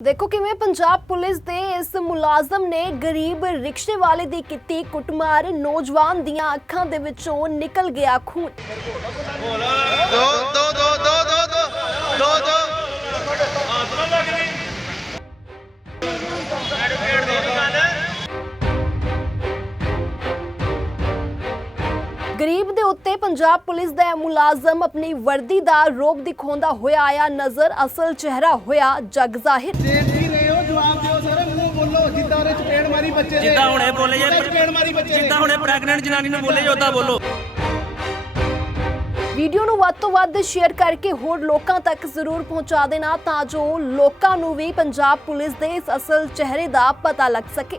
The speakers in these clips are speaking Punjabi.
ਦੇਖੋ ਕਿਵੇਂ ਪੰਜਾਬ ਪੁਲਿਸ ਦੇ ਇਸ ਮੁਲਾਜ਼ਮ ਨੇ ਗਰੀਬ ਰਿਕਸ਼ੇ ਵਾਲੇ ਦੀ ਕੀਤੀ ਕੁੱਟਮਾਰ। ਨੌਜਵਾਨ ਦੀਆਂ ਅੱਖਾਂ ਦੇ ਵਿੱਚੋਂ ਨਿਕਲ ਗਿਆ ਖੂਨ। ਦੋ ਉੱਤੇ ਪੰਜਾਬ ਪੁਲਿਸ ਦਾ ਇਹ ਮੁਲਾਜ਼ਮ ਆਪਣੀ ਵਰਦੀ ਦਾ ਰੋਬ ਦਿਖਾਉਂਦਾ ਹੋਇਆ ਆਇਆ ਨਜ਼ਰ ਅਸਲ ਚਿਹਰਾ ਹੋਇਆ ਜਗ ਜ਼ਾਹਿਰ। ਦੇਖ ਹੀ ਰਹੇ ਹੋ ਜਵਾਬ ਦਿਓ ਸਰ ਮੂੰਹ ਬੋਲੋ ਜਿੱਦਾਂ ਉਹਨੇ ਚਪੇੜ ਮਾਰੀ ਬੱਚੇ ਦੇ। ਜਿੱਦਾਂ ਹੁਣੇ ਬੋਲੇ ਉਹਨੇ ਯਾਰ ਚਪੇੜ ਮਾਰੀ ਬੱਚੇ ਦੇ। ਜਿੱਦਾਂ ਹੁਣੇ ਪ੍ਰੈਗਨੈਂਟ ਜਨਾਨੀ ਨੂੰ ਬੋਲੇ ਉਦਾਂ ਬੋਲੋ। ਵੀਡੀਓ ਨੂੰ ਵੱਧ ਤੋਂ ਵੱਧ ਸ਼ੇਅਰ ਕਰਕੇ ਹੋਰ ਲੋਕਾਂ ਤੱਕ ਜ਼ਰੂਰ ਪਹੁੰਚਾ ਦੇਣਾ ਤਾਂ ਜੋ ਲੋਕਾਂ ਨੂੰ ਵੀ ਪੰਜਾਬ ਪੁਲਿਸ ਦੇ ਇਸ ਅਸਲ ਚਿਹਰੇ ਦਾ ਪਤਾ ਲੱਗ ਸਕੇ।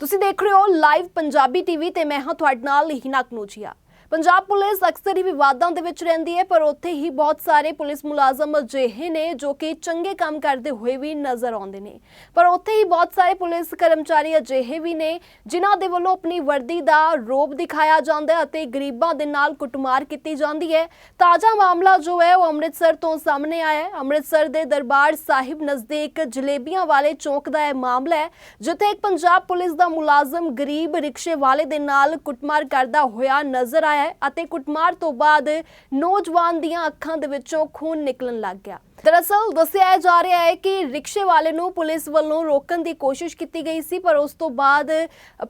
ਤੁਸੀਂ ਦੇਖ ਰਹੇ ਹੋ ਲਾਈਵ ਪੰਜਾਬੀ ਟੀਵੀ ਤੇ ਮੈਂ ਹਾਂ ਤੁਹਾਡੇ ਨਾਲ ਹਿਨਾ ਕਨੂਚੀਆ ਪੰਜਾਬ ਪੁਲਿਸ ਅਕਸਰ ਹੀ ਵਿਵਾਦਾਂ ਦੇ ਵਿੱਚ ਰਹਿੰਦੀ ਹੈ, ਪਰ ਉੱਥੇ ਹੀ ਬਹੁਤ ਸਾਰੇ ਪੁਲਿਸ ਮੁਲਾਜ਼ਮ ਅਜਿਹੇ ਨੇ ਜੋ ਕਿ ਚੰਗੇ ਕੰਮ ਕਰਦੇ ਹੋਏ ਵੀ ਨਜ਼ਰ ਆਉਂਦੇ ਨੇ। ਪਰ ਉੱਥੇ ਹੀ ਬਹੁਤ ਸਾਰੇ ਪੁਲਿਸ ਕਰਮਚਾਰੀ ਅਜਿਹੇ ਵੀ ਨੇ, ਜਿਨ੍ਹਾਂ ਦੇ ਵੱਲੋਂ ਆਪਣੀ ਵਰਦੀ ਦਾ ਰੋਪ ਦਿਖਾਇਆ ਜਾਂਦਾ ਹੈ ਅਤੇ ਗਰੀਬਾਂ ਦੇ ਨਾਲ ਕੁੱਟਮਾਰ ਕੀਤੀ ਜਾਂਦੀ ਹੈ। ਤਾਜ਼ਾ ਮਾਮਲਾ ਜੋ ਹੈ, ਉਹ ਅੰਮ੍ਰਿਤਸਰ ਤੋਂ ਸਾਹਮਣੇ ਆਇਆ ਹੈ। ਅੰਮ੍ਰਿਤਸਰ ਦੇ ਦਰਬਾਰ ਸਾਹਿਬ ਨਜ਼ਦੀਕ ਜਲੇਬੀਆਂ ਵਾਲੇ ਚੌਂਕ ਦਾ ਇਹ ਮਾਮਲਾ ਹੈ, ਜਿੱਥੇ ਇੱਕ ਪੰਜਾਬ ਪੁਲਿਸ ਦਾ ਮੁਲਾਜ਼ਮ ਗਰੀਬ ਰਿਕਸ਼ੇ ਵਾਲੇ ਦੇ ਨਾਲ ਕੁੱਟਮਾਰ ਕਰਦਾ ਹੋਇਆ ਨਜ਼ਰ ਆਇਆ ਹੈ ਅਤੇ ਕੁੱਟਮਾਰ ਤੋਂ ਬਾਅਦ ਨੌਜਵਾਨ ਦੀਆਂ ਅੱਖਾਂ ਦੇ ਵਿੱਚੋਂ ਖੂਨ ਨਿਕਲਣ ਲੱਗ ਗਿਆ। ਦਰਅਸਲ ਦੱਸਿਆ ਜਾ ਰਿਹਾ ਹੈ ਕਿ ਰਿਕਸ਼ੇ ਵਾਲੇ ਨੂੰ ਪੁਲਿਸ ਵੱਲੋਂ ਰੋਕਣ ਦੀ ਕੋਸ਼ਿਸ਼ ਕੀਤੀ ਗਈ ਸੀ, ਪਰ ਉਸ ਤੋਂ ਬਾਅਦ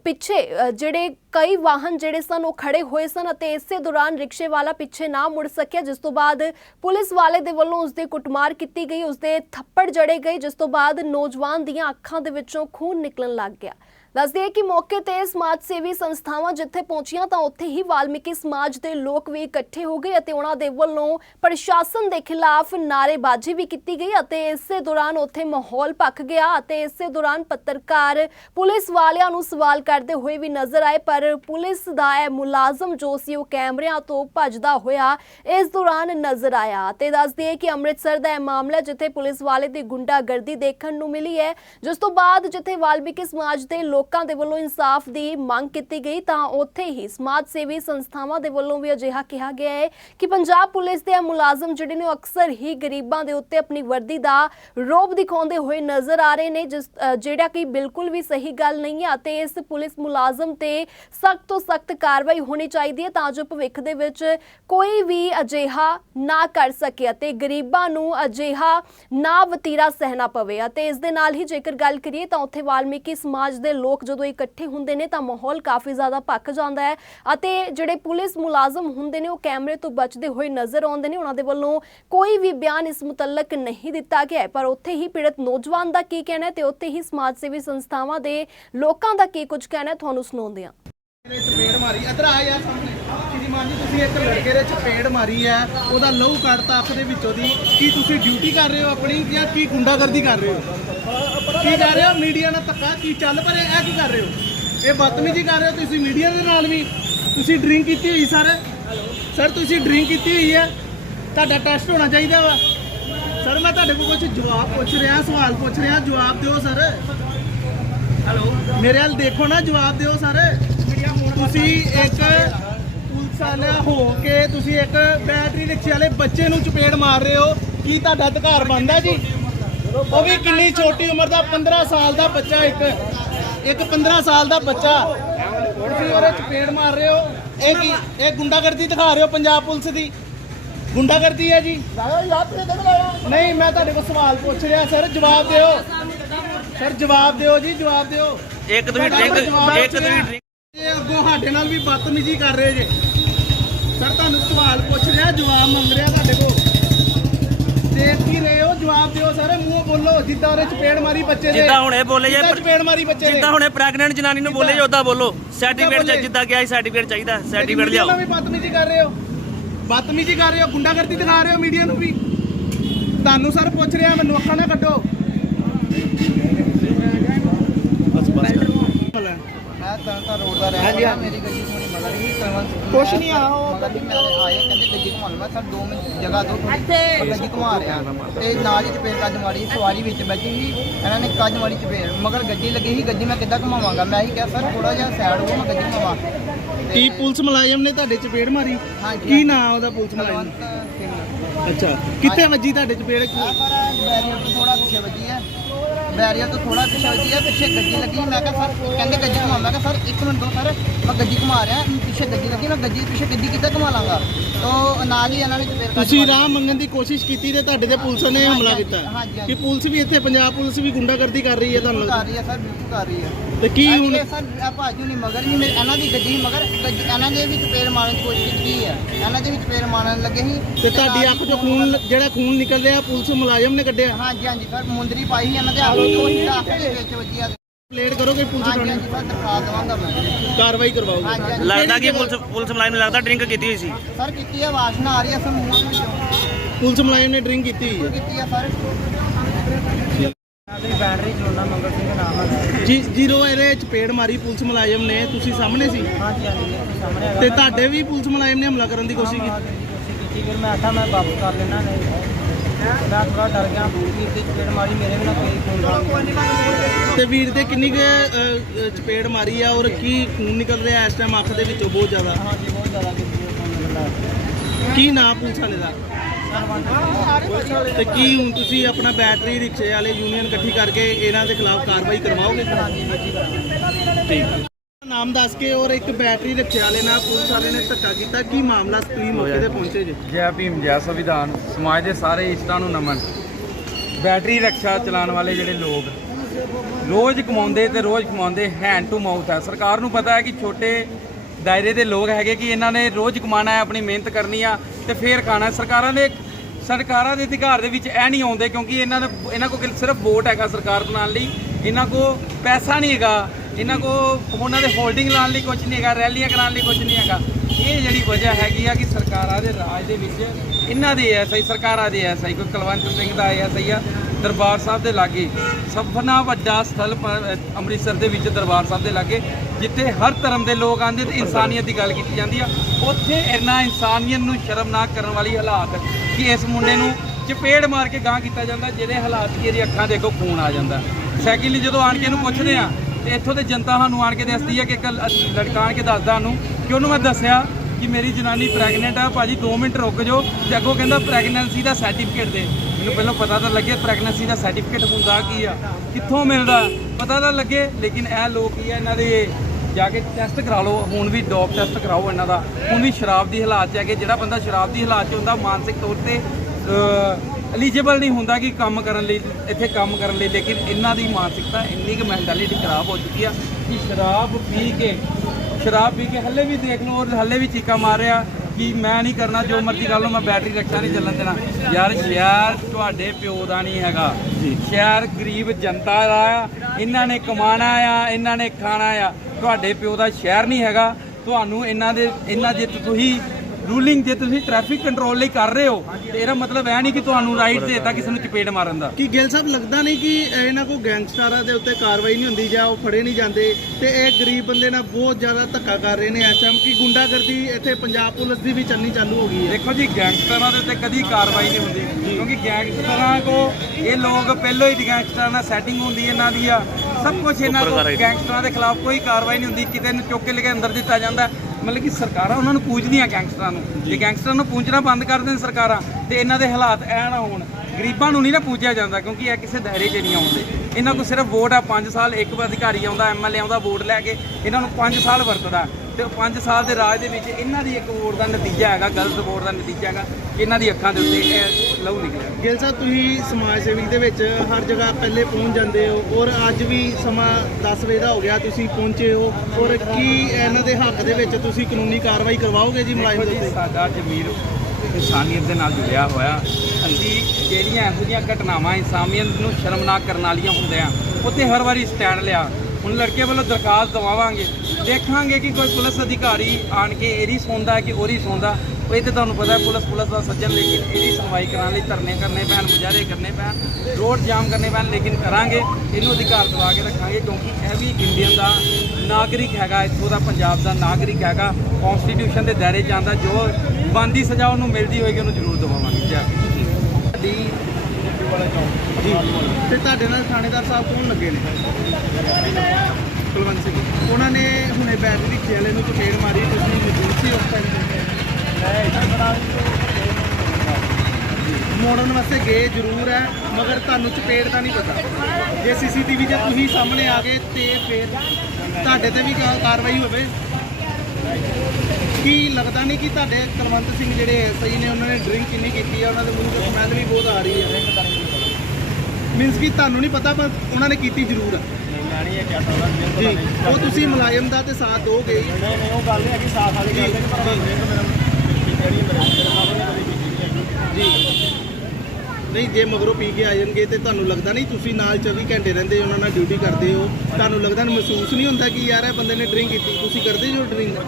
ਪਿੱਛੇ ਜਿਹੜੇ ਕਈ ਵਾਹਨ ਜਿਹੜੇ ਸਨ ਉਹ ਖੜੇ ਹੋਏ ਸਨ ਅਤੇ ਇਸੇ ਦੌਰਾਨ ਰਿਕਸ਼ੇ ਵਾਲਾ ਪਿੱਛੇ ਨਾ ਮੁੜ ਸਕਿਆ, ਜਿਸ ਤੋਂ ਬਾਅਦ ਪੁਲਿਸ ਵਾਲੇ ਦੇ ਵੱਲੋਂ ਉਸ ਦੀ ਕੁੱਟਮਾਰ ਕੀਤੀ ਗਈ, ਉਸ ਦੇ ਥੱਪੜ ਜੜੇ ਗਏ, ਜਿਸ ਤੋਂ ਬਾਅਦ ਨੌਜਵਾਨ ਦੀਆਂ ਅੱਖਾਂ ਦੇ ਵਿੱਚੋਂ ਖੂਨ ਨਿਕਲਣ ਲੱਗ ਗਿਆ। ਦੱਸਦੇ ਕਿ ਮੌਕੇ ਤੇ ਸਮਾਜ ਸੇਵੀ ਸੰਸਥਾਵਾਂ ਜਿੱਥੇ ਪਹੁੰਚੀਆਂ ਤਾਂ ਉੱਥੇ ਹੀ ਵਾਲਮੀਕੀ ਸਮਾਜ ਦੇ ਲੋਕ ਵੀ ਇਕੱਠੇ ਹੋ ਗਏ ਅਤੇ ਉਹਨਾਂ ਦੇ ਵੱਲੋਂ ਪ੍ਰਸ਼ਾਸਨ ਦੇ ਖਿਲਾਫ ਨਾਅਰੇਬਾਜ਼ੀ ਵੀ ਕੀਤੀ ਗਈ ਅਤੇ ਇਸੇ ਦੌਰਾਨ ਉੱਥੇ ਮਾਹੌਲ ਭਖ ਗਿਆ ਅਤੇ ਇਸੇ ਦੌਰਾਨ ਪੱਤਰਕਾਰ ਪੁਲਿਸ ਵਾਲਿਆਂ ਨੂੰ ਸਵਾਲ ਕਰਦੇ ਹੋਏ ਵੀ ਨਜ਼ਰ ਆਏ, ਪਰ ਪੁਲਿਸ ਦਾ ਇਹ ਮੁਲਾਜ਼ਮ ਜੋ ਸੀ ਉਹ ਕੈਮਰਿਆਂ ਤੋਂ ਭੱਜਦਾ ਹੋਇਆ ਇਸ ਦੌਰਾਨ ਨਜ਼ਰ ਆਇਆ ਤੇ ਦੱਸ ਦਈਏ ਕਿ ਅੰਮ੍ਰਿਤਸਰ ਦਾ ਇਹ ਮਾਮਲਾ ਜਿੱਥੇ ਪੁਲਿਸ ਵਾਲੇ ਦੀ ਗੁੰਡਾਗਰਦੀ ਦੇਖਣ ਨੂੰ ਮਿਲੀ ਹੈ। ਜਿਸ ਤੋਂ ਬਾਅਦ ਜਿੱਥੇ ਵਾਲਮੀਕੀ ਸਮਾਜ ਦੇ ਲੋਕਾਂ ਦੇ ਵੱਲੋਂ ਇਨਸਾਫ ਦੀ ਮੰਗ ਕੀਤੀ ਗਈ, ਤਾਂ ਉੱਥੇ ਹੀ ਸਮਾਜ ਸੇਵੀ ਸੰਸਥਾਵਾਂ ਦੇ ਵੱਲੋਂ ਵੀ ਅਜਿਹਾ ਕਿਹਾ ਗਿਆ ਹੈ ਕਿ ਪੰਜਾਬ ਪੁਲਿਸ ਦੇ ਇਹ ਮੁਲਾਜ਼ਮ ਜਿਹੜੇ ਨੇ ਉਹ ਅਕਸਰ ਹੀ ਗਰੀਬਾਂ ਦੇ ਉੱਤੇ ਆਪਣੀ ਵਰਦੀ ਦਾ ਰੋਬ ਦਿਖਾਉਂਦੇ ਹੋਏ ਨਜ਼ਰ ਆ ਰਹੇ ਨੇ, ਜਿਸ ਜਿਹੜਾ ਕਿ ਬਿਲਕੁਲ ਵੀ ਸਹੀ ਗੱਲ ਨਹੀਂ ਹੈ ਅਤੇ ਇਸ ਪੁਲਿਸ ਮੁਲਾਜ਼ਮ ਤੇ ਸਖਤ ਤੋਂ ਸਖਤ ਕਾਰਵਾਈ ਹੋਣੀ ਚਾਹੀਦੀ ਹੈ ਤਾਂ ਜੋ ਭਵਿੱਖ ਦੇ ਵਿੱਚ ਕੋਈ ਵੀ ਅਜਿਹਾ ਨਾ ਕਰ ਸਕੇ ਅਤੇ ਗਰੀਬਾਂ ਨੂੰ ਅਜਿਹਾ ਨਾ ਵਤੀਰਾ ਸਹਿਣਾ ਪਵੇ। ਅਤੇ ਇਸ ਦੇ ਨਾਲ ਹੀ ਜੇਕਰ ਗੱਲ ਕਰੀਏ ਤਾਂ ਉੱਥੇ ਵਾਲਮੀਕੀ ਸਮਾਜ ਦੇ ਲੋਕ ਜਦੋਂ ਇਕੱਠੇ ਹੁੰਦੇ ਨੇ ਤਾਂ ਮਾਹੌਲ ਕਾਫੀ ਜ਼ਿਆਦਾ ਭੱਖ ਜਾਂਦਾ ਹੈ ਅਤੇ ਜਿਹੜੇ ਪੁਲਿਸ ਮੁਲਾਜ਼ਮ ਹੁੰਦੇ ਨੇ ਉਹ ਕੈਮਰੇ ਤੋਂ ਬਚਦੇ ਹੋਏ ਨਜ਼ਰ ਆਉਂਦੇ ਨੇ। ਉਹਨਾਂ ਦੇ ਵੱਲੋਂ ਕੋਈ ਵੀ ਬਿਆਨ ਇਸ ਮੁਤਲਕ ਨਹੀਂ ਦਿੱਤਾ ਗਿਆ ਪਰ ਉੱਥੇ ਹੀ ਪੀੜਤ ਨੌਜਵਾਨ ਦਾ ਕੀ ਕਹਿਣਾ ਤੇ ਉੱਥੇ ਹੀ ਸਮਾਜ ਸੇਵੀ ਸੰਸਥਾਵਾਂ ਦੇ ਲੋਕਾਂ ਦਾ ਕੀ ਕੁਝ ਕਹਿਣਾ ਤੁਹਾਨੂੰ ਸੁਣਾਉਂਦੇ ਹਾਂ। ਚਪੇੜ ਮਾਰੀ। ਇਧਰ ਆ ਯਾਰ ਸਾਹਮਣੇ। ਸ਼੍ਰੀਮਾਨ ਜੀ, ਤੁਸੀਂ ਇੱਕ ਲੜਕੇ ਦੇ ਚਪੇੜ ਮਾਰੀ ਹੈ। ਉਹਦਾ ਲਹੂ ਕੱਢਤਾ ਅੱਖ ਦੇ ਵਿੱਚੋਂ ਦੀ। ਕੀ ਤੁਸੀਂ ਡਿਊਟੀ ਕਰ ਰਹੇ ਹੋ ਆਪਣੀ ਜਾਂ ਕੀ ਗੁੰਡਾਗਰਦੀ ਕਰ ਰਹੇ ਹੋ? ਕੀ ਕਰ ਰਹੇ ਹੋ? ਮੀਡੀਆ ਨਾਲ ਧੱਕਾ? ਕੀ ਚੱਲ ਪਰੇ ਇਹ ਕੀ ਕਰ ਰਹੇ ਹੋ? ਇਹ ਬਦਤਮੀਜ਼ੀ ਕਰ ਰਹੇ ਹੋ? ਤੁਸੀਂ ਮੀਡੀਆ ਦੇ ਨਾਲ ਵੀ? ਤੁਸੀਂ ਡਰਿੰਕ ਕੀਤੀ ਹੋਈ ਸਰ ਸਰ ਤੁਸੀਂ ਡਰਿੰਕ ਕੀਤੀ ਹੋਈ ਹੈ? ਤੁਹਾਡਾ ਟੈਸਟ ਹੋਣਾ ਚਾਹੀਦਾ ਵਾ। ਸਰ ਮੈਂ ਤੁਹਾਡੇ ਕੋਲ ਕੁਝ ਜਵਾਬ ਪੁੱਛ ਰਿਹਾ ਸਵਾਲ ਪੁੱਛ ਰਿਹਾ ਜਵਾਬ ਦਿਓ ਸਰ। ਹੈਲੋ ਮੇਰੇ ਵੱਲ ਦੇਖੋ ਨਾ ਜਵਾਬ ਦਿਓ ਸਰ। ਤੁਸੀਂ ਇੱਕ ਪੁਲਿਸ ਵਾਲਾ ਹੋ ਕੇ ਤੁਸੀਂ ਇੱਕ ਬੈਟਰੀ ਰਿਕਸ਼ੇ ਵਾਲੇ ਬੱਚੇ ਨੂੰ ਚਪੇੜ ਮਾਰ ਰਹੇ ਹੋ। ਕੀ ਤੁਹਾਡਾ ਅਧਿਕਾਰ ਬਣਦਾ ਜੀ? ਉਹ ਵੀ ਕਿੰਨੀ ਛੋਟੀ ਉਮਰ ਦਾ 15 ਸਾਲ ਦਾ ਬੱਚਾ ਇੱਕ। ਇੱਕ 15 ਸਾਲ ਦਾ ਬੱਚਾ। ਤੁਸੀਂ ਉਹਦੇ ਚਪੇੜ ਮਾਰ ਰਹੇ ਹੋ। ਇਹ ਕੀ ਇਹ ਗੁੰਡਾਗਰਦੀ ਦਿਖਾ ਰਹੇ ਹੋ ਪੰਜਾਬ ਪੁਲਿਸ ਦੀ। ਗੁੰਡਾਗਰਦੀ ਹੈ ਜੀ। ਨਹੀਂ ਮੈਂ ਤੁਹਾਡੇ ਕੋਲ ਸਵਾਲ ਪੁੱਛ ਰਿਹਾ ਸਰ ਜਵਾਬ ਦਿਓ। ਸਰ ਜਵਾਬ ਦਿਓ ਜੀ ਜਵਾਬ ਦਿਓ। ਇੱਕ ਤੁਸੀਂ ਡਰਿੰਕ ਇੱਕ ਤੁਸੀਂ ਡਰਿੰਕ ਇਹ ਅੱਗੋਂ ਸਾਡੇ ਨਾਲ ਵੀ ਬਦਤਮੀਜ਼ੀ ਕਰ ਰਹੇ ਜੇ। ਸਰ ਤੁਹਾਨੂੰ ਸਵਾਲ ਪੁੱਛ ਰਿਹਾ ਜਵਾਬ ਮੰਗ ਰਿਹਾ ਤੁਹਾਡੇ ਕੋਲ। ਦੇਖ ਹੀ ਰਹੇ ਹੋ? ਜਵਾਬ ਦਿਓ ਸਰ ਮੂੰਹ ਬੋਲੋ ਜਿੱਦਾਂ ਉਹਨੇ ਚਪੇੜ ਮਾਰੀ ਬੱਚੇ ਦੇ। ਜਿੱਦਾਂ ਹੁਣੇ ਬੋਲੇ ਜਿੱਦਾਂ ਚਪੇੜ ਮਾਰੀ ਬੱਚੇ ਦੇ। ਜਿੱਦਾਂ ਹੁਣੇ ਪ੍ਰੈਗਨੈਂਟ ਜਨਾਨੀ ਨੂੰ ਬੋਲੇ ਉਦਾਂ ਬੋਲੋ। ਸਰਟੀਫਿਕੇਟ? ਜਿੱਦਾਂ ਗਿਆ ਸਰਟੀਫਿਕੇਟ ਚਾਹੀਦਾ ਸਰਟੀਫਿਕੇਟ ਲਿਆਓ। ਵੀ ਬਦਤਮੀਜ਼ੀ ਕਰ ਰਹੇ ਹੋ। ਬਦਤਮੀਜ਼ੀ ਕਰ ਰਹੇ ਹੋ ਗੁੰਡਾਗਰਦੀ ਦਿਖਾ ਰਹੇ ਹੋ ਮੀਡੀਆ ਨੂੰ ਵੀ। ਤੁਹਾਨੂੰ ਸਰ ਪੁੱਛ ਰਿਹਾ ਮੈਨੂੰ ਅੱਖਾਂ ਨਾ ਕੱਢੋ। ਮੈਂ ਤਾਂ ਤਾਂ ਰੋਡ ਦਾ ਰਹਿ ਰਿਹਾ ਮੇਰੀ ਗੱਡੀ ਥੋੜੀ ਮਗਰ ਹੀ ਕਰਵਨ ਕੁਛ ਨਹੀਂ ਆ, ਉਹ ਹੀ ਮੈਂ ਆਏ ਕਹਿੰਦੇ ਗੱਡੀ ਘੁਮਾਉਣ ਮੈਂ ਸਰ 2 ਮਿੰਟ ਜਗ੍ਹਾ ਦੋ ਗੱਡੀ ਘੁਮਾ ਰਿਹਾ। ਤੇ ਨਾਲ ਹੀ ਚਪੇੜ ਕੱਜ ਮਾਰੀ ਸਵਾਰੀ ਵਿੱਚ ਬੈਠੀ ਸੀ। ਇਹਨਾਂ ਨੇ ਕੱਜ ਮਾਰੀ ਚਪੇੜ। ਮਗਰ ਗੱਡੀ ਲੱਗੀ ਸੀ ਗੱਡੀ ਮੈਂ ਕਿੱਦਾਂ ਘੁਮਾਵਾਂਗਾ? ਮੈਂ ਹੀ ਕਿਹਾ ਸਰ ਥੋੜਾ ਜਿਹਾ ਸਾਈਡ ਹੋ ਮੈਂ ਗੱਡੀ ਘੁਮਾਵਾਂ ਕੀ ਪੁਲਿਸ ਮੁਲਾਜ਼ਮ ਨੇ ਤੁਹਾਡੇ ਚਪੇੜ ਮਾਰੀ? ਹਾਂਜੀ। ਕੀ ਨਾਂ ਉਹਦਾ ਪੁਲਿਸ ਮੁਲਾਜ਼ਮ? ਸਿੰਘ। ਅੱਛਾ ਕਿੱਥੇ ਵੱਜੀ ਤੁਹਾਡੇ ਚਪੇੜ? ਆ ਬੈਰੀਅਰ ਤੋਂ ਥੋੜਾ ਪਿੱਛੇ ਵੱਜੀ ਹੈ। ਬੈਰੀਅਰ ਤੋਂ ਥੋੜਾ ਪਿੱਛੇ ਵੱਜੀ ਹੈ ਪਿੱਛੇ ਗੱਡੀ ਲੱਗੀ। ਮੈਂ ਕਿਹਾ ਸਰ ਕਹਿੰਦੇ ਗੱਡੀ ਘੁਮਾ ਮੈਂ ਕਿਹਾ ਸਰ ਇੱਕ ਮਿੰਟ ਦੋ ਸਰ। ਮੈਂ ਗੱਡੀ ਘੁਮਾ ਰਿਹਾ ਪਿੱਛੇ ਗੱਡੀ ਲੱਗੀ ਮੈਂ ਗੱਡੀ ਪਿੱਛੇ ਗੱਡੀ ਕਿੱਦਾਂ ਘੁਮਾ ਲਾਂਗਾ? ਤੋ ਨਾਲ ਹੀ ਇਹਨਾਂ ਨੇ ਚਪੇੜ ਤੁਸੀਂ। ਰਾਹ ਮੰਗਣ ਦੀ ਕੋਸ਼ਿਸ਼ ਕੀਤੀ ਤੇ ਤੁਹਾਡੇ ਤੇ ਪੁਲਿਸ ਨੇ ਹਮਲਾ ਕੀਤਾ। ਹਾਂਜੀ, ਕਿ। ਪੁਲਿਸ ਵੀ ਇੱਥੇ ਪੰਜਾਬ ਪੁਲਿਸ ਵੀ ਗੁੰਡਾਗਰਦੀ ਕਰ ਰਹੀ ਹੈ ਤੁਹਾਨੂੰ ਕਰ ਰਹੀ ਹੈ ਸਰ ਬਿਲਕੁਲ ਕਰ ਰਹੀ ਹੈ। ਤੇ ਕੀ ਹੁਣ ਸਰ ਇਹ ਭਾਜੂ ਨਹੀਂ ਮਗਰ ਨਹੀਂ ਮੇਰੇ ਇਹਨਾਂ ਦੀ ਗੱਡੀ ਮਗਰ ਗੱਡੀ- ਇਹਨਾਂ ਦੇ ਵਿੱਚ ਪੇੜ ਮਾਰਨ ਦੀ ਕੋਸ਼ਿਸ਼ ਕੀਤੀ ਹੈ। ਇਹਨਾਂ ਦੇ ਵਿੱਚ ਪੇੜ ਮਾਰਨ ਲੱਗੇ ਸੀ। ਤੇ ਤੁਹਾਡੀ ਨਾਲ ਅੱਖ ਚੋਂ ਖੂਨ ਜਿਹੜਾ ਖੂਨ ਨਿਕਲ ਰਿਹਾ ਪੁਲਿਸ ਮੁਲਾਜ਼ਮ ਨੇ ਕੱਢਿਆ? ਹਾਂਜੀ ਹਾਂਜੀ ਸਰ ਮੁੰਦਰੀ ਪਾਈ ਸੀ ਇਹਨਾਂ ਦੇ ਅੱਖ ਤੋਂ ਹੀ ਦੇ ਵਿੱਚ ਵੱਜੀ ਆ। ਪਲੇਟ ਕਰੋਗੇ ਪੁਲਿਸ ਥਾਣੇ ਦਵਾਂਗਾ ਮੈਂ। ਕਾਰਵਾਈ ਕਰਵਾਓਗੇ ਹਾਂਜੀ ਲੱਗਦਾ ਕਿ ਪੁਲਿਸ ਪੁਲਿਸ ਮੁਲਾਜ਼ਮ ਨੂੰ ਲੱਗਦਾ ਡਰਿੰਕ ਕੀਤੀ ਹੋਈ ਸੀ? ਸਰ ਕੀਤੀ ਹੈ ਵਾਸ਼ਨਾ ਆ ਰਹੀ ਹੈ ਸਰ ਮੂੰਹ ਦੇ ਵਿੱਚੋਂ ਪੁਲਿਸ ਮੁਲਾਜ਼ਮ ਨੇ ਡਰਿੰਕ ਕੀਤੀ ਹੋਈ ਕੀਤੀ ਹੈ ਸਰ। ਬੈਟਰੀ ਚਲਾਉਣਾ ਮੰਗਲ ਸਿੰਘ ਨਾਮ ਹੈ ਹੈ ਜੀ ਜੀਰੋ ਇਹਦੇ ਚਪੇੜ ਮਾਰੀ ਪੁਲਿਸ ਮੁਲਾਜ਼ਮ ਨੇ ਤੁਸੀਂ ਸਾਹਮਣੇ ਸੀ? ਹਾਂਜੀ ਹਾਂਜੀ ਸਾਹਮਣੇ ਤੇ ਤੁਹਾਡੇ ਵੀ ਪੁਲਿਸ ਮੁਲਾਜ਼ਮ ਨੇ ਹਮਲਾ ਕਰਨ ਦੀ ਕੋਸ਼ਿਸ਼ ਕੀਤੀ? ਕੋਸ਼ਿਸ਼ ਕੀਤੀ ਫਿਰ ਮੈਂ ਆਖਿਆ ਮੈਂ ਵਾਪਸ ਕਰ ਲੈਣਾ ਨਹੀਂ। ਮੈਂ ਥੋੜਾ ਡਰ ਗਿਆ। ਵੀਰ ਦੀ ਚਪੇੜ ਮਾਰੀ ਮੇਰੇ ਵੀ ਨਾ ਕੋਈ ਫੋਨ ਤੇ ਵੀਰ ਤੇ ਕਿੰਨੀ ਕੁ ਅ, ਅ, ਚਪੇੜ ਮਾਰੀ ਆ ਔਰ ਕੀ ਖੂਨ ਨਿਕਲ ਰਿਹਾ ਇਸ ਟਾਈਮ ਅੱਖ ਦੇ ਵਿੱਚੋਂ ਬਹੁਤ ਜ਼ਿਆਦਾ? ਹਾਂਜੀ ਬਹੁਤ ਜ਼ਿਆਦਾ ਕੀਤੀ ਹੈ ਫੋਨ ਨਿਕਲਦਾ ਕੀ ਨਾਂ ਪੁਲਿਸ ਵਾਲੇ ਦਾ? ਤੇ ਕੀ ਹੁਣ ਤੁਸੀਂ ਆਪਣਾ ਬੈਟਰੀ ਰਿਕਸ਼ੇ ਵਾਲੇ ਯੂਨੀਅਨ ਇਕੱਠੀ ਕਰਕੇ ਇਹਨਾਂ ਦੇ ਖਿਲਾਫ ਕਾਰਵਾਈ ਕਰਵਾਓਗੇ? ਠੀਕ ਨਾਮ ਦੱਸ ਕੇ ਔਰ ਇੱਕ ਬੈਟਰੀ ਰਿਕਸ਼ੇ ਵਾਲੇ ਨਾਲ ਪੁਲਿਸ ਵਾਲੇ ਨੇ ਧੱਕਾ ਕੀਤਾ। ਕੀ ਮਾਮਲਾ ਤੁਸੀਂ ਮੌਕੇ ਤੇ ਪਹੁੰਚੇ ਜੀ? ਜੈ ਭੀਮ, ਜੈ ਸੰਵਿਧਾਨ। ਸਮਾਜ ਦੇ ਸਾਰੇ ਇਸ਼ਟਾਂ ਨੂੰ ਨਮਨ। ਬੈਟਰੀ ਰਕਸ਼ਾ ਚਲਾਉਣ ਵਾਲੇ ਜਿਹੜੇ ਲੋਕ, ਰੋਜ਼ ਕਮਾਉਂਦੇ ਤੇ ਰੋਜ਼ ਕਮਾਉਂਦੇ ਹੈਂਡ ਟੂ ਮਾਊਥ ਹੈ। ਸਰਕਾਰ ਨੂੰ ਪਤਾ ਹੈ ਕਿ ਛੋਟੇ ਦਾਇਰੇ ਦੇ ਲੋਕ ਹੈਗੇ ਕਿ ਇਹਨਾਂ ਨੇ ਰੋਜ਼ ਕਮਾਣਾ ਹੈ, ਆਪਣੀ ਮਿਹਨਤ ਕਰਨੀ ਆ ਤੇ ਫੇਰ ਖਾਣਾ ਸਰਕਾਰਾਂ ਦੇ ਸਰਕਾਰਾਂ ਦੇ ਅਧਿਕਾਰ ਦੇ ਵਿੱਚ ਇਹ ਨਹੀਂ ਆਉਂਦੇ ਕਿਉਂਕਿ ਇਹਨਾਂ ਨੇ, ਇਹਨਾਂ ਕੋਲ ਸਿਰਫ ਵੋਟ ਹੈਗਾ ਸਰਕਾਰ ਬਣਾਉਣ ਲਈ। ਇਹਨਾਂ ਕੋਲ ਪੈਸਾ ਨਹੀਂ ਹੈਗਾ। ਇਹਨਾਂ ਕੋਲ ਉਹਨਾਂ ਦੇ ਹੋਲਡਿੰਗ ਲਾਉਣ ਲਈ ਕੁਝ ਨਹੀਂ ਹੈਗਾ, ਰੈਲੀਆਂ ਕਰਾਉਣ ਲਈ ਕੁਝ ਨਹੀਂ ਹੈਗਾ। ਇਹ ਜਿਹੜੀ ਵਜ੍ਹਾ ਹੈਗੀ ਆ ਕਿ ਸਰਕਾਰਾਂ ਦੇ ਰਾਜ ਦੇ ਵਿੱਚ, ਇਹਨਾਂ ਦੇ ਐਸਆਈ ਸਰਕਾਰਾਂ ਦੇ ਐਸਆਈ ਕੋਈ ਕੁਲਵੰਤ ਸਿੰਘ ਦਾ ਐਸਆਈ ਆ ਦਰਬਾਰ ਸਾਹਿਬ ਦੇ ਲਾਗੇ। ਸਭਨਾ ਵੱਡਾ ਸਥਲ ਅੰਮ੍ਰਿਤਸਰ ਦੇ ਵਿੱਚ ਦਰਬਾਰ ਸਾਹਿਬ ਦੇ ਲਾਗੇ, ਜਿੱਥੇ ਹਰ ਧਰਮ ਦੇ ਲੋਕ ਆਉਂਦੇ ਤੇ ਇਨਸਾਨੀਅਤ ਦੀ ਗੱਲ ਕੀਤੀ ਜਾਂਦੀ ਆ। ਉੱਥੇ ਇੰਨਾ ਇਨਸਾਨੀਅਤ ਨੂੰ ਸ਼ਰਮਨਾਕ ਕਰਨ ਵਾਲੀ ਹਾਲਾਤ ਕਿ ਇਸ ਮੁੰਡੇ ਨੂੰ ਚਪੇੜ ਮਾਰ ਕੇ ਗਾਂ ਕੀਤਾ ਜਾਂਦਾ, ਜਿਹਦੇ ਹਾਲਾਤ ਕਿ ਇਹਦੀ ਅੱਖਾਂ ਦੇਖੋ, ਖੂਨ ਆ ਜਾਂਦਾ। ਸੈਕਿੰਡਲੀ ਜਦੋਂ ਆਣ ਕੇ ਇਹਨੂੰ ਪੁੱਛਦੇ ਆ ਤੇ ਇੱਥੋਂ ਦੇ ਜਨਤਾ ਸਾਨੂੰ ਆਣ ਕੇ ਦੱਸਦੀ ਹੈ ਕਿ ਇੱਕ ਲ- ਲੜਕਾ ਆਣ ਕੇ ਦੱਸਦਾ ਸਾਨੂੰ ਕਿ ਉਹਨੂੰ ਮੈਂ ਦੱਸਿਆ ਕਿ ਮੇਰੀ ਜਨਾਨੀ ਪ੍ਰੈਗਨੈਂਟ ਆ, ਭਾਜੀ 2 ਮਿੰਟ ਰੁਕ ਜਾਓ ਤੇ ਅੱਗੋਂ ਕਹਿੰਦਾ ਪ੍ਰੈਗਨੈਂਸੀ ਦਾ ਸਰਟੀਫਿਕੇਟ ਦੇ। ਮੈਨੂੰ ਪਹਿਲਾਂ ਪਤਾ ਤਾਂ ਲੱਗੇ ਪ੍ਰੈਗਨੈਂਸੀ ਦਾ ਸਰਟੀਫਿਕੇਟ ਹੁੰਦਾ ਕੀ ਆ, ਕਿੱਥੋਂ ਮਿਲਦਾ? ਪਤਾ ਤਾਂ ਲੱਗੇ, ਲੇਕਿਨ ਇਹ ਲੋਕ ਕੀ ਆ, ਇਹਨਾਂ ਦੇ ਜਾ ਕੇ ਟੈਸਟ ਕਰਾ ਲਓ, ਹੁਣ ਵੀ ਡੋਪ ਟੈਸਟ ਕਰਾਓ ਇਹਨਾਂ ਦਾ। ਹੁਣ ਵੀ ਸ਼ਰਾਬ ਦੀ ਹਾਲਾਤ 'ਚ ਹੈ ਕਿ ਜਿਹੜਾ ਬੰਦਾ ਸ਼ਰਾਬ ਦੀ ਹਾਲਾਤ 'ਚ ਹੁੰਦਾ, ਮਾਨਸਿਕ ਤੌਰ ਤੇ ਐਲੀਜੀਬਲ ਨਹੀਂ ਹੁੰਦਾ ਕਿ ਕੰਮ ਕਰਨ ਲਈ ਇੱਥੇ ਕੰਮ ਕਰਨ ਲਈ ਲੇਕਿਨ ਇਹਨਾਂ ਦੀ ਮਾਨਸਿਕਤਾ ਇੰਨੀ ਕਿ ਮੈਂਟੈਲਿਟੀ ਖਰਾਬ ਹੋ ਚੁੱਕੀ ਆ ਕਿ ਸ਼ਰਾਬ ਪੀ ਕੇ ਸ਼ਰਾਬ ਪੀ ਕੇ ਹੱਲੇ ਵੀ ਦੇਖ ਲਓ ਔਰ ਹੱਲੇ ਵੀ ਚੀਕਾ ਮਾਰ ਰਿਹਾ ਕਿ ਮੈਂ ਨਹੀਂ ਕਰਨਾ ਜੋ ਮਰਜ਼ੀ ਕਰ ਲਓ ਮੈਂ ਬੈਟਰੀ ਰਕਸ਼ਾ ਨਹੀਂ ਚੱਲਣ ਦੇਣਾ। ਯਾਰ ਸ਼ਹਿਰ ਤੁਹਾਡੇ ਪਿਓ ਦਾ ਨਹੀਂ ਹੈਗਾ। ਸ਼ਹਿਰ ਗਰੀਬ ਜਨਤਾ ਦਾ ਆ ਇਹਨਾਂ ਨੇ ਕਮਾਣਾ ਆ ਇਹਨਾਂ ਨੇ ਖਾਣਾ ਆ। ਤੁਹਾਡੇ ਪਿਓ ਦਾ ਸ਼ਹਿਰ ਨਹੀਂ ਹੈਗਾ। ਤੁਹਾਨੂੰ ਇਹਨਾਂ ਦੇ ਇਹਨਾਂ ਜੇ ਤੁਸੀਂ ਰੂਲਿੰਗ ਜੇ ਤੁਸੀਂ ਟ੍ਰੈਫਿਕ ਕੰਟਰੋਲ ਲਈ ਕਰ ਰਹੇ ਹੋ ਤੇ ਇਹਦਾ ਮਤਲਬ ਇਹ ਨਹੀਂ ਕਿ ਤੁਹਾਨੂੰ ਰਾਈਟ ਦੇਤਾ ਕਿਸੇ ਨੂੰ ਚਪੇੜ ਮਾਰਨ ਦਾ। ਕੀ ਗਿੱਲ ਸਾਹਿਬ ਲੱਗਦਾ ਨਹੀਂ ਕਿ ਇਹਨਾਂ ਕੋ ਗੈਂਗਸਟਰਾਂ ਦੇ ਉੱਤੇ ਕਾਰਵਾਈ ਨਹੀਂ ਹੁੰਦੀ ਜਾਂ ਉਹ ਫੜੇ ਨਹੀਂ ਜਾਂਦੇ ਤੇ ਇਹ ਗਰੀਬ ਬੰਦੇ ਨਾਲ ਬਹੁਤ ਜ਼ਿਆਦਾ ਧੱਕਾ ਕਰ ਰਹੇ ਨੇ ਐਸਐਮ ਕੀ ਗੁੰਡਾਗਰਦੀ ਇੱਥੇ ਪੰਜਾਬ ਪੁਲਿਸ ਦੀ ਵੀ ਚੱਲਣੀ ਚਾਲੂ ਹੋ ਗਈ ਹੈ। ਦੇਖੋ ਜੀ ਗੈਂਗਸਟਰਾਂ ਦੇ ਉੱਤੇ ਕਦੀ ਕਾਰਵਾਈ ਨਹੀਂ ਹੁੰਦੀ ਕਿਉਂਕਿ ਗੈਂਗਸਟਰਾਂ ਕੋ ਇਹ ਲੋਕ ਪਹਿਲਾਂ ਹੀ ਗੈਂਗਸਟਰਾਂ ਨਾਲ ਸੈਟਿੰਗ ਹੁੰਦੀ ਹੈ ਇਹਨਾਂ ਦੀ ਆ। ਸਭ ਕੁਝ ਇਹਨਾਂ ਕੋ ਗੈਂਗਸਟਰਾਂ ਦੇ ਖਿਲਾਫ ਕੋਈ ਕਾਰਵਾਈ ਨਹੀਂ ਹੁੰਦੀ ਕਿਤੇ ਨੂੰ ਚੁੱਕ ਕੇ ਲੈ ਕੇ ਅੰਦਰ ਦਿੱਤਾ ਜਾਂਦਾ। ਹੈ। ਮਤਲਬ ਕਿ ਸਰਕਾਰਾਂ ਉਹਨਾਂ ਨੂੰ ਪੂਜਦੀਆਂ ਗੈਂਗਸਟਰਾਂ ਨੂੰ। ਜੇ ਗੈਂਗਸਟਰਾਂ ਨੂੰ ਪੂਜਣਾ ਬੰਦ ਕਰ ਦੇਣ ਸਰਕਾਰਾਂ ਤੇ ਇਹਨਾਂ ਦੇ ਹਾਲਾਤ ਐ ਨਾ ਹੋਣ। ਗਰੀਬਾਂ ਨੂੰ ਨਹੀਂ ਨਾ ਪੂਜਿਆ ਜਾਂਦਾ ਕਿਉਂਕਿ ਇਹ ਕਿਸੇ ਦਾਇਰੇ 'ਚ ਨਹੀਂ ਆਉਂਦੇ। ਇਹਨਾਂ ਕੋਲ ਸਿਰਫ ਵੋਟ ਆ 5 ਸਾਲ ਇੱਕ ਅਧਿਕਾਰੀ ਆਉਂਦਾ ਐਮਐਲਏ ਆਉਂਦਾ ਵੋਟ ਲੈ ਕੇ ਇਹਨਾਂ ਨੂੰ 5 ਸਾਲ ਵਰਤਦਾ। ਤੇ 5 ਸਾਲ ਦੇ ਰਾਜ ਦੇ ਵਿੱਚ ਇਹਨਾਂ ਦੀ ਇੱਕ ਵੋਟ ਦਾ ਨਤੀਜਾ ਹੈਗਾ ਗਲਤ ਵੋਟ ਦਾ ਨਤੀਜਾ ਹੈਗਾ ਕਿ ਇਹਨਾਂ ਦੀ ਅੱਖਾਂ ਦੇ ਉੱਤੇ ਇਹ ਲਹੂ ਨਿਕਲਿਆ। ਗਿੱਲ ਸਾਹਿਬ ਤੁਸੀਂ ਸਮਾਜ ਸੇਵੀ ਦੇ ਵਿੱਚ ਹਰ ਜਗ੍ਹਾ ਪਹਿਲੇ ਪਹੁੰਚ ਜਾਂਦੇ ਹੋ ਔਰ ਅੱਜ ਵੀ ਸਮਾਂ 10 ਵਜੇ ਦਾ ਹੋ ਗਿਆ ਤੁਸੀਂ ਪਹੁੰਚੇ ਹੋ ਔਰ ਕੀ ਇਹਨਾਂ ਦੇ ਹੱਕ ਦੇ ਵਿੱਚ ਤੁਸੀਂ ਕਾਨੂੰਨੀ ਕਾਰਵਾਈ ਕਰਵਾਓਗੇ ਜੀ ਮੁਲਾਜ਼ਮ ਦੇ ਜੀ ਉੱਤੇ? ਸਾਡਾ ਜ਼ਮੀਰ ਇਨਸਾਨੀਅਤ ਦੇ ਨਾਲ ਜੁੜਿਆ ਹੋਇਆ। ਅਸੀਂ ਜਿਹੜੀਆਂ ਇਹੋ ਜਿਹੀਆਂ ਘਟਨਾਵਾਂ ਇਨਸਾਨੀਅਤ ਨੂੰ ਸ਼ਰਮਨਾਕ ਕਰਨ ਵਾਲੀਆਂ ਹੁੰਦੀਆਂ ਉੱਥੇ ਹਰ ਵਾਰੀ ਸਟੈਂਡ ਲਿਆ। ਹੁਣ ਲੜਕੇ ਵੱਲੋਂ ਦਰਖਾਸਤ ਦਵਾਵਾਂਗੇ। ਦੇਖਾਂਗੇ ਕਿ ਕੋਈ ਪੁਲਿਸ ਅਧਿਕਾਰੀ ਆਣ ਕੇ ਇਹਦੀ ਸੁਣਦਾ ਹੈ ਕਿ ਉਹਦੀ ਸੁਣਦਾ। ਉਹ ਇਹ ਤੇ ਤੁਹਾਨੂੰ ਪਤਾ ਹੈ, ਪੁਲਿਸ ਪੁਲਿਸ ਦਾ ਸੱਜਣ, ਲੇਕਿਨ ਇਹਦੀ ਸੁਣਵਾਈ ਕਰਾਉਣ ਲਈ ਧਰਨੇ ਕਰਨੇ ਪੈਣ, ਮੁਜ਼ਾਹਰੇ ਕਰਨੇ ਪੈਣ, ਰੋਡ ਜਾਮ ਕਰਨੇ ਪੈਣ, ਲੇਕਿਨ ਕਰਾਂਗੇ। ਇਹਨੂੰ ਅਧਿਕਾਰ ਦਵਾ ਕੇ ਰੱਖਾਂਗੇ, ਕਿਉਂਕਿ ਇਹ ਵੀ ਇੰਡੀਅਨ ਦਾ ਨਾਗਰਿਕ ਹੈਗਾ, ਇੱਥੋਂ ਦਾ ਪੰਜਾਬ ਦਾ ਨਾਗਰਿਕ ਹੈਗਾ। ਕਨਸਟੀਟਿਊਸ਼ਨ ਦੇ ਦਾਇਰੇ 'ਚ ਆਉਂਦਾ, ਜੋ ਬੰਦੀ ਸਜ਼ਾ ਉਹਨੂੰ ਮਿਲਦੀ ਹੋਏਗੀ, ਉਹਨੂੰ ਜ਼ਰੂਰ ਦਵਾਵਾਂਗੇ। ਜੀ ਜੀ। ਤੇ ਤੁਹਾਡੇ ਨਾਲ ਥਾਣੇਦਾਰ ਸਾਹਿਬ ਕੌਣ ਲੱਗੇ ਨੇ? ਕੁਲਵੰਤ ਸਿੰਘ। ਉਹਨਾਂ ਨੇ ਹੁਣੇ ਬੈਟਰੀ ਰਿਕਸ਼ੇ ਵਾਲੇ ਨੂੰ ਚਪੇੜ ਮਾਰੀ ਤੁਸੀਂ ਮੌਜੂਦ ਸੀ ਉਸ ਟਾਈਮ ਮੋੜਨ ਵਾਸਤੇ ਗਏ ਜ਼ਰੂਰ ਹੈ ਮਗਰ ਤੁਹਾਨੂੰ ਚਪੇੜ ਦਾ ਨਹੀਂ ਪਤਾ। ਜੇ ਸੀਸੀਟੀਵੀ 'ਚ ਤੁਸੀਂ ਸਾਹਮਣੇ ਆ ਗਏ ਤੇ ਫਿਰ ਤੁਹਾਡੇ ਤੇ ਵੀ ਕਾਰਵਾਈ ਹੋਵੇ। ਕੀ ਲੱਗਦਾ ਨਹੀਂ ਕਿ ਤੁਹਾਡੇ ਕੁਲਵੰਤ ਸਿੰਘ ਜਿਹੜੇ ਐਸਆਈ ਨੇ ਉਹਨਾਂ ਨੇ ਡਰਿੰਕ ਕਿੰਨੀ ਕੀਤੀ ਹੈ ਉਹਨਾਂ ਦੇ ਮੂੰਹ ਤੋਂ ਸਮੈਲ ਵੀ ਬਹੁਤ ਆ ਰਹੀ ਹੈ। ਮੀਨਸ ਕਿ ਤੁਹਾਨੂੰ ਨਹੀਂ ਪਤਾ ਪਰ ਉਹਨਾਂ ਨੇ ਕੀਤੀ ਜ਼ਰੂਰ। ਹੈ ਜੀ ਉਹ ਤੁਸੀਂ ਮੁਲਾਜ਼ਮ ਦਾ ਤੇ ਸਾਥ ਦੋਗੇ ਹੀ। ਨਹੀਂ ਨਹੀਂ ਉਹ ਗੱਲ ਨਹੀਂ ਹੈਗੀ ਸਾਥ ਵਾਲੀ ਗੱਲ ਹੈ ਪਰ ਡਰਿੰਕ ਮੇਰਾ ਜਿਹੜੀ ਮੇਰੇ ਸਾਹਮਣੇ ਕਦੀ ਕੀਤੀ ਨਹੀਂ ਹੈਗੀ। ਨਹੀਂ ਜੇ ਮਗਰੋਂ ਪੀ ਕੇ ਆ ਜਾਣਗੇ ਤੇ ਤੁਹਾਨੂੰ ਲੱਗਦਾ ਨਹੀਂ ਤੁਸੀਂ ਨਾਲ 24 ਘੰਟੇ ਰਹਿੰਦੇ ਉਹਨਾਂ ਨਾਲ ਡਿਊਟੀ ਕਰਦੇ ਹੋ। ਤੁਹਾਨੂੰ ਲੱਗਦਾ ਨਹੀਂ ਮਹਿਸੂਸ ਨਹੀਂ ਹੁੰਦਾ ਕਿ ਯਾਰ ਇਹ ਬੰਦੇ ਨੇ ਡਰਿੰਕ ਕੀਤੀ ਤੁਸੀਂ ਕਰਦੇ ਜੋ ਡਰਿੰਕ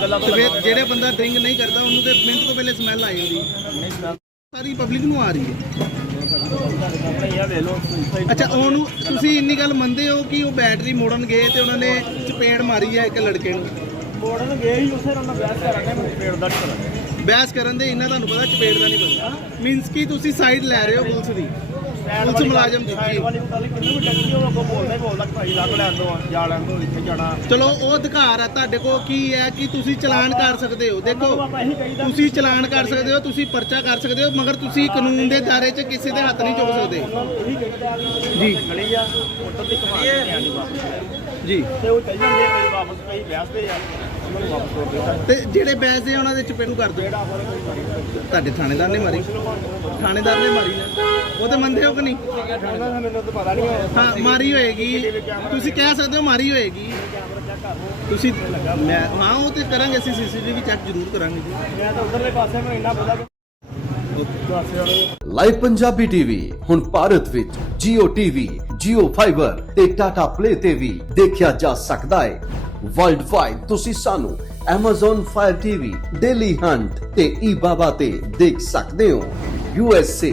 ਗੱਲਾਂ ਤੇ ਫਿਰ ਜਿਹੜੇ ਬੰਦਾ ਡਰਿੰਕ ਨਹੀਂ ਕਰਦਾ ਉਹਨੂੰ ਤੇ ਮਿੰਟ ਤੋਂ ਪਹਿਲੇ ਸਮੈਲ ਆ ਜਾਂਦੀ। ਨਹੀਂ ਸਾਰੀ ਪਬਲਿਕ ਨੂੰ ਆ ਰਹੀ ਹੈ। ਆਪਣੇ ਇਹ ਲਓ ਅੱਛਾ ਉਹਨੂੰ ਤੁਸੀਂ ਇੰਨੀ ਗੱਲ ਮੰਨਦੇ ਹੋ ਕਿ ਉਹ ਬੈਟਰੀ ਮੋੜਨ ਗਏ ਤੇ ਉਹਨਾਂ ਨੇ ਚਪੇੜ ਮਾਰੀ ਹੈ ਇੱਕ ਲੜਕੇ ਨੂੰ? ਮੋੜਨ ਗਏ ਹੀ ਉਸੇ ਨਾਲ ਬਹਿਸ ਕਰਾਂਗੇ ਮੈਨੂੰ ਪੇੜ ਦਾ ਨਹੀਂ ਪਤਾ ਬਹਿਸ ਕਰਨ ਦੇ ਇਹਨਾਂ ਤੁਹਾਨੂੰ ਪਤਾ ਚਪੇੜ ਦਾ ਨਹੀਂ ਪਤਾ। ਮੀਨਸ ਕਿ ਤੁਸੀਂ ਸਾਈਡ ਲੈ ਰਹੇ ਹੋ ਪੁਲਿਸ ਦੀ। ਪੁਲਿਸ ਮੁਲਾਜ਼ਮ ਸਾਈਡ ਜੀ ਵਾਲੀ ਗੱਲ ਕਿੰਨੂੰ ਵੀ ਡੱਕੀ ਉਹ ਅੱਗੋਂ ਬੋਲਦਾ ਹੀ ਬੋਲਦਾ ਕਿ ਭਾਈ ਲੱਗ ਲੈਣ ਦੋ ਜਾ ਲੈਣ ਦੋ ਇੱਥੇ ਜਾਣਾ। ਚਲੋ ਉਹ ਅਧਿਕਾਰ ਹੈ ਤੁਹਾਡੇ ਕੋਲ ਕੀ ਹੈ ਕਿ ਤੁਸੀਂ ਚਲਾਨ ਕਰ ਸਕਦੇ ਹੋ? ਦੇਖੋ ਤੁਸੀਂ ਚਲਾਨ ਕਰ ਸਕਦੇ ਹੋ ਤੁਸੀਂ ਪਰਚਾ ਕਰ ਸਕਦੇ ਹੋ ਮਗਰ ਤੁਸੀਂ ਕਾਨੂੰਨ ਦੇ ਦਾਇਰੇ 'ਚ ਕਿਸੇ ਦੇ ਹੱਥ ਨਹੀਂ ਚੁੱਕ ਸਕਦੇ। ਜੀ। ਗਲੀ ਆ ਦੀ ਨਹੀਂ ਵਾਪਸ। ਜੀ। ਤੇ ਉਹ ਚੱਲ ਜਾਂਦੇ ਆ, ਕਈ ਵਾਪਸ ਕਈ ਵਿਆਸਦੇ ਆ ਉਹਨਾਂ ਤੇ ਜਿਹੜੇ ਬੈਸਦੇ ਦੇ ਚਪੇੜੂ ਕਰ ਤੁਹਾਡੇ ਥਾਣੇਦਾਰ ਨੇ ਮਾਰੀ। ਥਾਣੇਦਾਰ ਨੇ ਮਾਰੀ ਨਾ। ਉਹ ਤੇ ਮੰਨਦੇ ਹੋ ਕਿ ਨਹੀਂ? ਤਾਂ ਮਾਰੀ ਹੋਏਗੀ। ਤੁਸੀਂ ਕਹਿ ਸਕਦੇ ਹੋ ਮਾਰੀ ਹੋਏਗੀ। ਤੁਸੀਂ ਮੈਂ ਹਾਂ ਉਹ ਤੇ ਕਰਾਂਗੇ ਅਸੀਂ ਸੀਸੀਟੀਵੀ ਚੈੱਕ ਜ਼ਰੂਰ ਕਰਾਂਗੇ ਜੀ। ਮੈਂ ਤਾਂ ਉਧਰਲੇ ਪਾਸੇ ਨੂੰ ਇੰਨਾ ਪਤਾ ਲਾਈਵ ਪੰਜਾਬੀ ਟੀਵੀ ਹੁਣ ਭਾਰਤ ਵਿੱਚ Jio TV, Jio Fiber ਤੇ Tata Play ਤੇ ਵੀ ਦੇਖਿਆ ਜਾ ਸਕਦਾ ਹੈ। ਵਰਲਡ ਵਾਈਡ ਤੁਸੀਂ ਸਾਨੂੰ Amazon Fire TV, Daily Hunt ਤੇ eBaba ਤੇ ਦੇਖ ਸਕਦੇ ਹੋ। USA,